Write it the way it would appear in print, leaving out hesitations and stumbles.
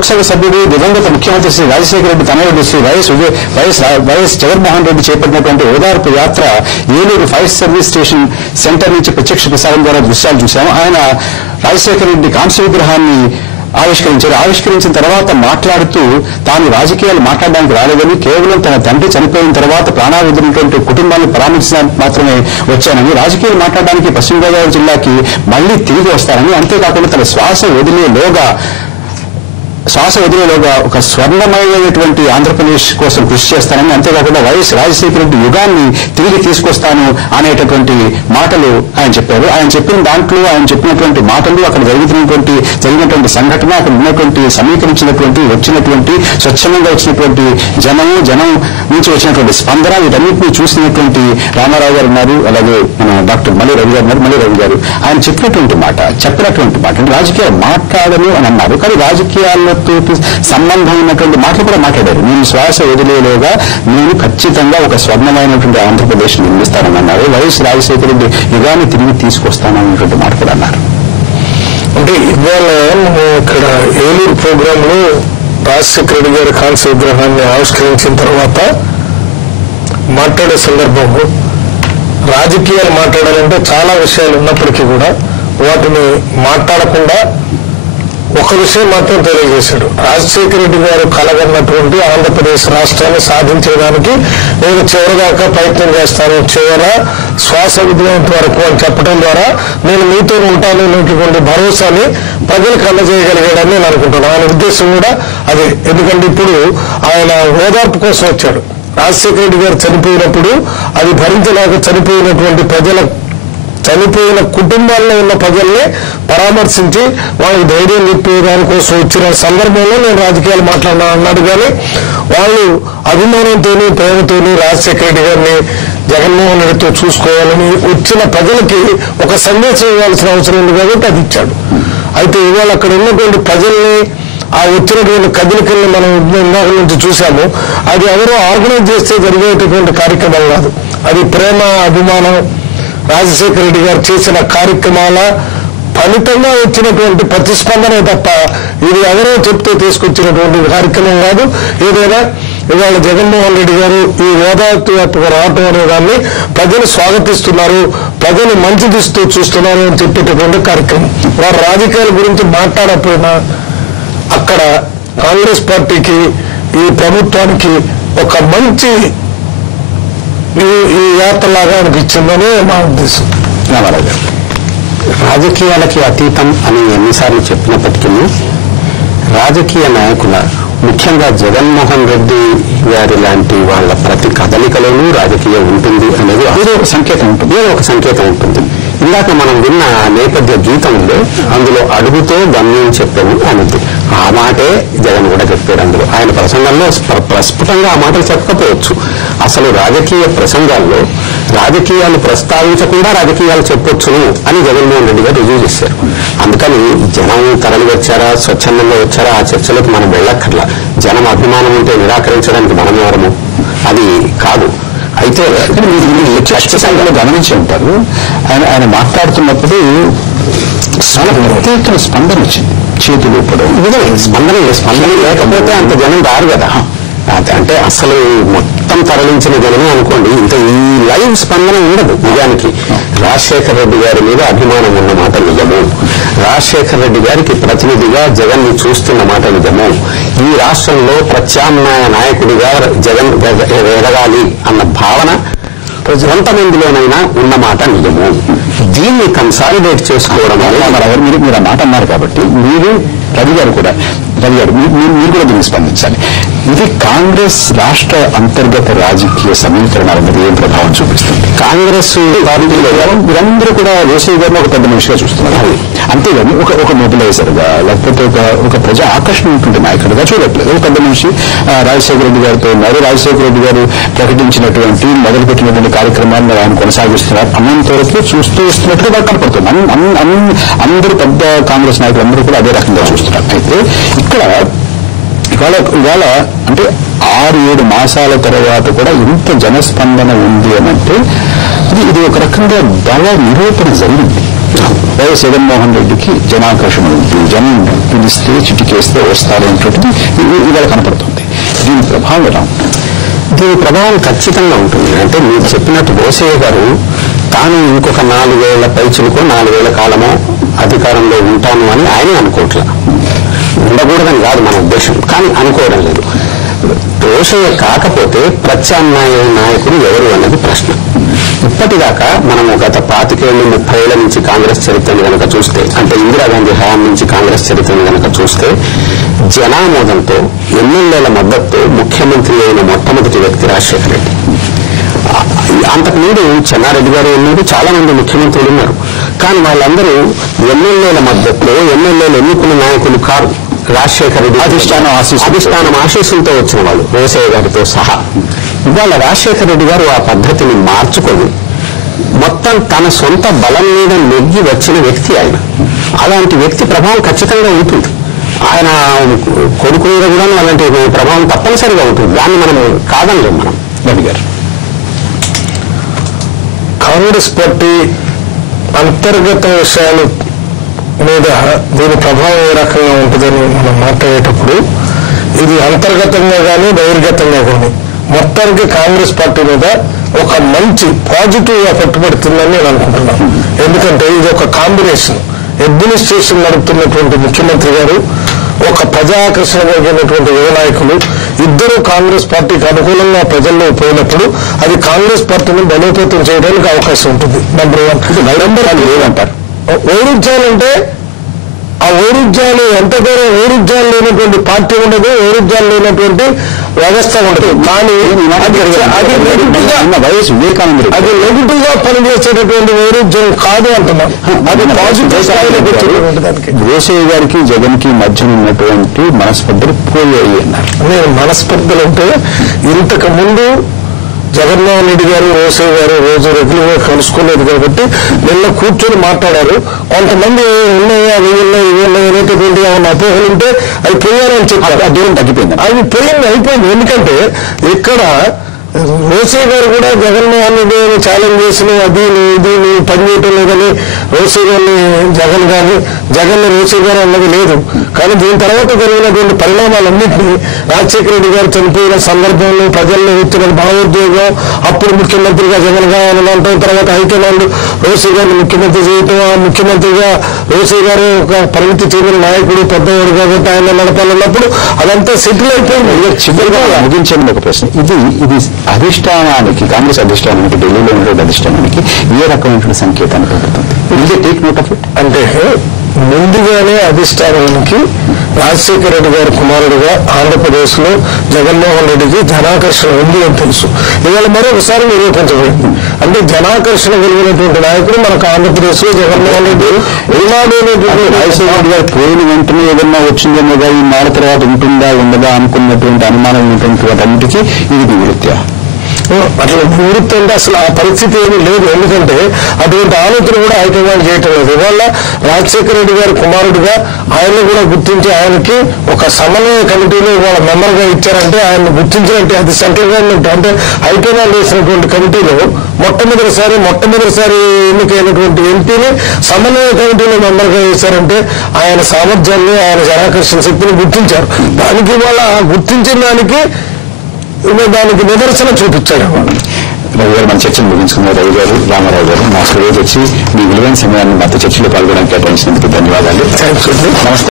లోక్సభ సభ్యుడు దివంగత ముఖ్యమంత్రి శ్రీ రాజశేఖర రెడ్డి తనయుడు శ్రీ వైఎస్ జగన్మోహన్ రెడ్డి చేపట్టినటువంటి ఓదార్పు యాత్ర Eluru fire service station centre నుంచి ప్రత్యక్ష ప్రసారం ద్వారా దృశ్యాలు చూశాము. ఆయన రాజశేఖర రెడ్డి కాంస్య విగ్రహాన్ని ఆవిష్కరించిన తర్వాత మాట్లాడుతూ తాను రాజకీయాలు మాట్లాడడానికి రాలేదని, కేవలం తన తండ్రి చనిపోయిన తర్వాత ప్రాణాలు వదిలినటువంటి కుటుంబాన్ని పరామర్శించడానికి మాత్రమే వచ్చానని, రాజకీయాలు మాట్లాడడానికి పశ్చిమ గోదావరి జిల్లాకి మళ్లీ తిరిగి వస్తారని, అంతేకాకుండా తన శ్వాస వదిలేలోగా ఒక స్వర్ణమయమైనటువంటి ఆంధ్రప్రదేశ్ కోసం కృషి చేస్తానని, అంతేకాకుండా వైఎస్ రాజశేఖర రెడ్డి యుగాన్ని తిరిగి తీసుకొస్తాను అనేటటువంటి మాటలు ఆయన చెప్పారు. ఆయన చెప్పిన దాంట్లో ఆయన చెప్పినటువంటి మాటలు, అక్కడ జరిగినటువంటి సంఘటన, అక్కడ ఉన్నటువంటి వచ్చినటువంటి స్వచ్ఛందంగా వచ్చినటువంటి జనం నుంచి వచ్చినటువంటి స్పందన, వీటన్నింటినీ చూసినటువంటి రామారావు గారు ఉన్నారు, అలాగే మన డాక్టర్ మల్లి రవి గారు ఆయన చెప్పినటువంటి మాట అంటే రాజకీయాలు మాట్లాడను అని అన్నారు. కానీ రాజకీయాల్లో సంబంధం ఉన్నటువంటి మాటలు కూడా మాట్లాడారు. నేను శ్వాస వదిలేలోగా నేను ఖచ్చితంగా ఒక స్వర్ణమైనటువంటి ఆంధ్రప్రదేశ్ నిర్మిస్తానని అన్నారు. వైఎస్ రాజశేఖర రెడ్డి యుగాన్ని తిరిగి తీసుకొస్తానన్నటువంటి మాట కూడా అన్నారు. అంటే ఇవాళ ఇక్కడ ఏలూరు ప్రోగ్రామ్ లో రాజశేఖర రెడ్డి గారి కాంస్య విగ్రహాన్ని ఆవిష్కరించిన తర్వాత మాట్లాడే సందర్భంలో రాజకీయాలు మాట్లాడాలంటే చాలా విషయాలు ఉన్నప్పటికీ కూడా వాటిని మాట్లాడకుండా ఒక విషయం మాత్రం తెలియజేశాడు. రాజశేఖర రెడ్డి గారు కలగన్నటువంటి ఆంధ్రప్రదేశ్ రాష్ట్రాన్ని సాధించడానికి నేను చివరిదాకా ప్రయత్నం చేస్తాను, చివర శ్వాస విధినంత వరకు అని చెప్పడం ద్వారా నేను మీతో ఉంటాను అనేటువంటి భరోసాని ప్రజలకు అందజేయగలిగాడని నేను అనుకుంటున్నాను. ఆయన ఉద్దేశం కూడా అదే. ఎందుకంటే ఇప్పుడు ఆయన ఓదార్పు కోసం వచ్చాడు. రాజశేఖర రెడ్డి గారు చనిపోయినప్పుడు అది భరించలేక చనిపోయిన కుటుంబాల్లో ఉన్న ప్రజల్ని పరామర్శించి వాళ్ళకి ధైర్యం చెప్పే దానికోసం వచ్చిన సందర్భంలో నేను రాజకీయాలు మాట్లాడినా అన్నాడు. కానీ వాళ్ళు అభిమానంతోని ప్రేమతోని రాజశేఖర రెడ్డి గారిని జగన్మోహన్ రెడ్డితో చూసుకోవాలని వచ్చిన ప్రజలకి ఒక సందేశం ఇవ్వాల్సిన అవసరం ఉంది కాబట్టి అది ఇచ్చాడు. అయితే ఇవాళ అక్కడ ఉన్నటువంటి ప్రజల్ని ఆ వచ్చినటువంటి కదలికల్ని మనం ఇందాక నుంచి చూసాము. అది ఎవరో ఆర్గనైజ్ చేస్తే జరిగేటటువంటి కార్యక్రమం కాదు. అది ప్రేమ, అభిమానం, రాజశేఖర రెడ్డి గారు చేసిన కార్యక్రమాల ఫలితంగా వచ్చినటువంటి ప్రతిస్పందనే తప్ప ఇది ఎవరో చెప్తే తీసుకొచ్చినటువంటి కార్యక్రమం కాదు. ఏదైనా ఇవాళ జగన్మోహన్ రెడ్డి గారు ఈ ఓదార్పు రావటం అనే దాన్ని ప్రజలు స్వాగతిస్తున్నారు, ప్రజలు మంచి దృష్టితో చూస్తున్నారు అని చెప్పేటటువంటి కార్యక్రమం. వారు రాజకీయాల గురించి మాట్లాడకపోయినా అక్కడ కాంగ్రెస్ పార్టీకి, ఈ ప్రభుత్వానికి ఒక మంచి ఈ యాత్రలాగా అనిపించిందని మా ఉద్దేశం. రామారావు గారు, రాజకీయాలకి అతీతం అని ఎన్నిసార్లు చెప్పినప్పటికీ రాజకీయ నాయకుల, ముఖ్యంగా జగన్మోహన్ రెడ్డి గారి లాంటి వాళ్ళ ప్రతి కదలికలోనూ రాజకీయం ఉంటుంది అనేది ఏదో ఒక సంకేతం ఉంటుంది. ఇందాక మనం విన్న నేపథ్య గీతంలో అందులో అడుగుతో గమ్యం చెప్పాను అనేది ఆ మాటే జగన్ కూడా చెప్పాడు. అందులో ఆయన ప్రసంగంలో ప్రస్ఫుటంగా ఆ మాటలు చెప్పకపోవచ్చు. అసలు రాజకీయ ప్రసంగాల్లో రాజకీయాలు ప్రస్తావించకుండా రాజకీయాలు చెప్పొచ్చును అని జగన్మోహన్ రెడ్డి గారు రుజువు చేశారు. అందుకని జనం తరలి వచ్చారా, స్వచ్ఛందంగా వచ్చారా, ఆ చర్చలకు మనం వెళ్ళక్కర్లా. జనం అభిమానం ఉంటే నిరాకరించడానికి మనం ఎవరము? అది కాదు. అయితే మీరు గమనించి ఉంటారు, ఆయన మాట్లాడుతున్నప్పుడు చాలా ప్రత్యేక స్పందన వచ్చింది. చేతులు ఇవ్వడం, స్పందన లేకపోతే అంత జనం రారు కదా. అంటే అసలు మొత్తం తరలించిన జనమే అనుకోండి, ఇంత ఈ లైవ్ స్పందన ఉండదు. నిజానికి రాజశేఖర రెడ్డి గారి మీద అభిమానం ఉన్న మాట నిజము, రాజశేఖర రెడ్డి గారికి ప్రతినిధిగా జగన్ ని చూస్తున్న మాట నిజము, ఈ రాష్ట్రంలో ప్రత్యామ్నాయ నాయకుడిగా జగన్ ఎదగాలి అన్న భావన కొంతమందిలోనైనా ఉన్నమాట నిజము. దీన్ని కన్సాలిడేట్ చేసుకోవడం వల్ల మీరు ఆ మాట అన్నారు కాబట్టి రవి గారు మీరు కూడా దీన్ని స్పందించాలి. ఇది కాంగ్రెస్ రాష్ట్ర అంతర్గత రాజకీయ సమీకరణాల మీద ఏం ప్రభావం చూపిస్తుంది? కాంగ్రెస్ పార్టీలో మీరందరూ కూడా వేసవి గారిని ఒక పెద్ద మనిషిగా చూస్తున్నారు. అంతేగాని ఒక మొబిలైజర్ గా, లేకపోతే ఒక ప్రజా ఆకర్షణ ఉంటుంది నాయకుడిగా చూడట్లేదు. ఒక పెద్ద మనిషి రాజశేఖర రెడ్డి గారితో ఉన్నారు. రాజశేఖర రెడ్డి గారు ప్రకటించినటువంటి, మొదలుపెట్టినటువంటి కార్యక్రమాలను ఆయన కొనసాగిస్తున్నారు అన్నంతవరకు చూస్తూ వస్తున్నట్టుగా నాకు కనపడుతుంది. అందరూ పెద్ద కాంగ్రెస్ నాయకులు అందరూ కూడా అదే రకంగా చూస్తున్నారు. అయితే ఇవాళ అంటే 6-7 మాసాల తర్వాత కూడా ఇంత జనస్పందన ఉంది అని అంటే ఇది ఒక రకంగా బల నిరూపణ జరిగింది. వైఎస్ జగన్మోహన్ రెడ్డికి జనాకర్షణ ఉంది, జనం పిలిస్తే చిటికేస్తే వస్తారనేటువంటిది ఇవాళ కనపడుతుంది. దీని ప్రభావం ఎలా ఉంటుంది? దీని ప్రభావం ఖచ్చితంగా ఉంటుంది. అంటే మీరు చెప్పినట్టు రోసయ్య గారు తాను ఇంకొక 4 ఏళ్ల పైచులకో 4 ఏళ్ల కాలమో అధికారంలో ఉంటాను అని ఆయనే అనుకోవట్లా. ఉండకూడదని కాదు మన ఉద్దేశం, కానీ అనుకోవడం లేదు. రోసయ్య కాకపోతే ప్రత్యామ్నాయ నాయకుడు ఎవరు అన్నది ప్రశ్న. ఇప్పటిదాకా మనము గత 25 ఏళ్ళు 30 ఏళ్ల నుంచి కాంగ్రెస్ చరిత్రను కనుక చూస్తే, అంటే ఇందిరాగాంధీ హయాం నుంచి కాంగ్రెస్ చరిత్రను కనుక చూస్తే, జనామోదంతో ఎమ్మెల్యేల మద్దతుతో ముఖ్యమంత్రి అయిన మొట్టమొదటి వ్యక్తి రాజశేఖర రెడ్డి. అంతకుముందు చెన్నారెడ్డి గారు ఉన్నారు, చాలా మంది ముఖ్యమంత్రులు ఉన్నారు. కానీ వాళ్ళందరూ ఎమ్మెల్యేల మద్దతుతో, ఎమ్మెల్యేలు ఎన్నుకున్న నాయకులు కాదు. రాజశేఖర రెడ్డి అధిష్టానం ఆశీస్సులతో వచ్చిన వాళ్ళు, రోసయ్య గారితో సహా. ఇవాళ రాజశేఖర రెడ్డి గారు ఆ పద్ధతిని మార్చుకొని మొత్తం తన సొంత బలం మీద నెగ్గి వచ్చిన వ్యక్తి ఆయన. అలాంటి వ్యక్తి ప్రభావం ఖచ్చితంగా ఉంటుంది. ఆయన కొడుకు మీద కూడా అలాంటి ప్రభావం తప్పనిసరిగా ఉంటుంది. దాన్ని మనం కాదనలేం. మనం రెడ్డి గారు కాంగ్రెస్ పార్టీ అంతర్గత విషయాలు మీద దీని ప్రభావం ఏ రకంగా ఉంటుందని మనం మాట్లాడేటప్పుడు, ఇది అంతర్గతంగా కానీ బహిర్గతంగా కానీ మొత్తానికి కాంగ్రెస్ పార్టీ మీద ఒక మంచి పాజిటివ్ ఎఫెక్ట్ పడుతుందని నేను అనుకుంటున్నాను. ఎందుకంటే ఇది ఒక కాంబినేషన్. అడ్మినిస్ట్రేషన్ నడుపుతున్నటువంటి ముఖ్యమంత్రి గారు, ఒక ప్రజాకర్షణ కలిగినటువంటి యువ నాయకులు ఇద్దరు కాంగ్రెస్ పార్టీకి అనుకూలంగా ప్రజల్లో పోయినప్పుడు అది కాంగ్రెస్ పార్టీని బలోపేతం చేయడానికి అవకాశం ఉంటుంది. నెంబర్ 1. నెంబర్ 2 ఏమంటారు, వైరుధ్యాలంటే ఆ వైరుధ్యాలు ఎంత దూరం, వైరుధ్యాలు లేనటువంటి పార్టీ ఉండదు, వైరుధ్యాలు లేనటువంటి వ్యవస్థ ఉండదు. కానీ అది నెగిటివ్ గా పనిచేసేటటువంటి వైరుధ్యం కాదు అంటున్నాం. అది పాజిటివ్ స్థాయిలో కూర్చుంటుంది. రోసయ్య గారికి జగన్ కి మధ్య ఉన్నటువంటి మనస్పర్ధలు పోయాయి అన్నారు. నేను మనస్పర్ధలు అంటే ఇంతకు ముందు జగన్మోహన్ రెడ్డి గారు, రోసయ్య గారు రోజు రెగ్యులర్ గా కలుసుకోలేదు కాబట్టి నిన్న కూర్చొని మాట్లాడారు. కొంతమంది ఉన్నాయా, అవి ఉన్నాయి, ఇవి ఉన్నాయి అనేటటువంటి ఏమన్నా అపోహలు ఉంటే అవి పోయాలని చెప్పారు. ఆ దూరం తగ్గిపోయింది, అవి అయిపోయింది. ఎందుకంటే ఇక్కడ రోసయ్య గారు కూడా జగన్మోహన్ రెడ్డి ఛాలెంజ్ చేసిన అది ఇది పనిచేయటం లేదని రోసయ్య గారిని జగన్ గాని, జగన్ రోసయ్య గారు అన్నది లేదు. కానీ దీని తర్వాత జరిగినటువంటి పరిణామాలన్నింటినీ రాజశేఖర రెడ్డి గారు చనిపోయిన సందర్భంలో ప్రజల్లో వచ్చిన భావోద్వేగం, అప్పుడు ముఖ్యమంత్రిగా జగన్ గారు అనటం, తర్వాత హైకమాండ్ రోసయ్య గారిని ముఖ్యమంత్రి చేయటం, ఆ ముఖ్యమంత్రిగా రోసయ్య గారు ఒక పరిమితి చెందిన నాయకుడు, పెద్దవాడు కాబట్టి ఆయన నడపాలన్నప్పుడు అదంతా సెటిల్ అయిపోయింది. చివరిగా ముగించండి ఒక ప్రశ్న. ఇది అధిష్టానానికి, కాంగ్రెస్ అధిష్టానానికి, ఢిల్లీలో ఉన్నటువంటి అధిష్టానానికి ఏ రకమైనటువంటి సంకేతాన్ని పంపుతుంది? ఇది టేక్ నోట్ ఆఫ్ ఇట్. అంటే ముందుగానే అధిష్టానానికి రాజశేఖర రెడ్డి గారి కుమారుడిగా ఆంధ్రప్రదేశ్ లో జగన్మోహన్ రెడ్డికి జనాకర్షణ ఉంది అని తెలుసు. ఇవాళ మరొకసారి నిరూపించబడింది. అంటే జనాకర్షణ కలిగినటువంటి నాయకుడు మనకు ఆంధ్రప్రదేశ్ లో జగన్మోహన్ రెడ్డి. రాజశేఖర రెడ్డి గారు పోయిన వెంటనే ఏదన్నా వచ్చిందేమో ఈ మాట తర్వాత ఉంటుందా ఉండదా అనుకున్నటువంటి అనుమానం ఉన్నటువంటి వాటన్నిటికీ ఇది నివృత్తి. అట్లా నివృత్తి అంటే అసలు ఆ పరిస్థితి ఏమీ లేదు. ఎందుకంటే అటువంటి ఆలోచన కూడా హైకమాండ్ చేయటం లేదు. ఇవాళ రాజశేఖర రెడ్డి గారి కుమారుడిగా ఆయన్ని కూడా గుర్తించి ఆయనకి ఒక సమన్వయ కమిటీలో ఇవాళ మెంబర్ గా ఇచ్చారంటే ఆయన్ని గుర్తించినట్టే. అది సెంట్రల్ గవర్నమెంట్ అంటే హైకమాండ్ వేసినటువంటి కమిటీలో మొట్టమొదటిసారి ఎన్నికైనటువంటి ఎంపీని సమన్వయ కమిటీలో మెంబర్ గా వేశారంటే ఆయన సామర్థ్యాన్ని, ఆయన జనాకర్షణ శక్తిని గుర్తించారు. దానికి ఇవాళ గుర్తించిన దానికి నిదర్శన చూపించాడు. రవి గారు, మన చర్చను ముగించుకున్నారు. రవి గారు, రామారావు గారు మా స్టూడియోకి వచ్చి మీ విలువైన సమయాన్ని మాతో చర్చలో పాల్గొనడానికి కేటాయించినందుకు ధన్యవాదాలు. నమస్తే.